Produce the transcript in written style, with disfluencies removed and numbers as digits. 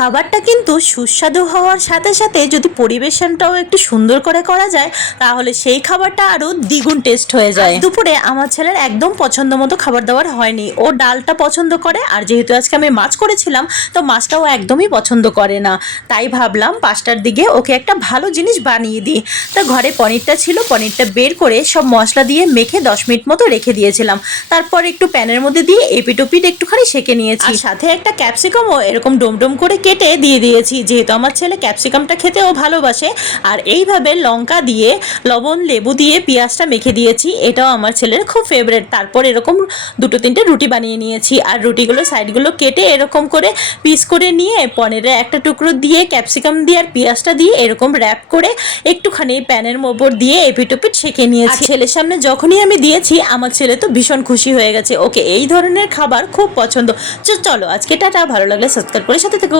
খাবারটা কিন্তু সুস্বাদু হওয়ার সাথে সাথে যদি পরিবেশনটাও একটু সুন্দর করে করা যায় তাহলে সেই খাবারটা আরও দ্বিগুণ টেস্ট হয়ে যায়। দুপুরে আমার ছেলের একদম পছন্দ মতো খাবার দাবার হয়নি। ও ডালটা পছন্দ করে, আর যেহেতু আজকে আমি মাছ করেছিলাম তো মাছটাও একদমই পছন্দ করে না। তাই ভাবলাম 5টার দিকে ওকে একটা ভালো জিনিস বানিয়ে দিই। তা ঘরে পনিরটা ছিল, পনিরটা বের করে সব মশলা দিয়ে মেখে 10 মিনিট মতো রেখে দিয়েছিলাম। তারপর একটু প্যানের মধ্যে দিয়ে এপিট ওপিট একটুখানি সেঁকে নিয়েছি, আর সাথে একটা ক্যাপসিকামও এরকম ডোম করে কেটে দিয়ে দিয়েছি, যেহেতু আমার ছেলে ক্যাপসিকামটা খেতেও ভালোবাসে। আর এইভাবে লঙ্কা দিয়ে, লবণ, লেবু দিয়ে পেঁয়াজটা মেখে দিয়েছি, এটাও আমার ছেলের খুব ফেভারিট। তারপর এরকম 2-3টে রুটি বানিয়ে নিয়েছি, আর রুটিগুলো সাইডগুলো কেটে এরকম করে পিস করে নিয়ে পনিরের একটা টুকরো দিয়ে, ক্যাপসিকাম দিয়ে আর পেঁয়াজটা দিয়ে এরকম র্যাপ করে একটুখানি প্যানের ওপর দিয়ে এপিট ওপিট সেঁকে নিয়েছি। ছেলের সামনে যখনই আমি দিয়েছি আমার ছেলে তো ভীষণ খুশি হয়ে গেছে। ওকে এই ধরনের খাবার খুব পছন্দ। চলো আজকে টাটা, ভালো লাগলে সাবস্ক্রাইব করে সাথে থেকো।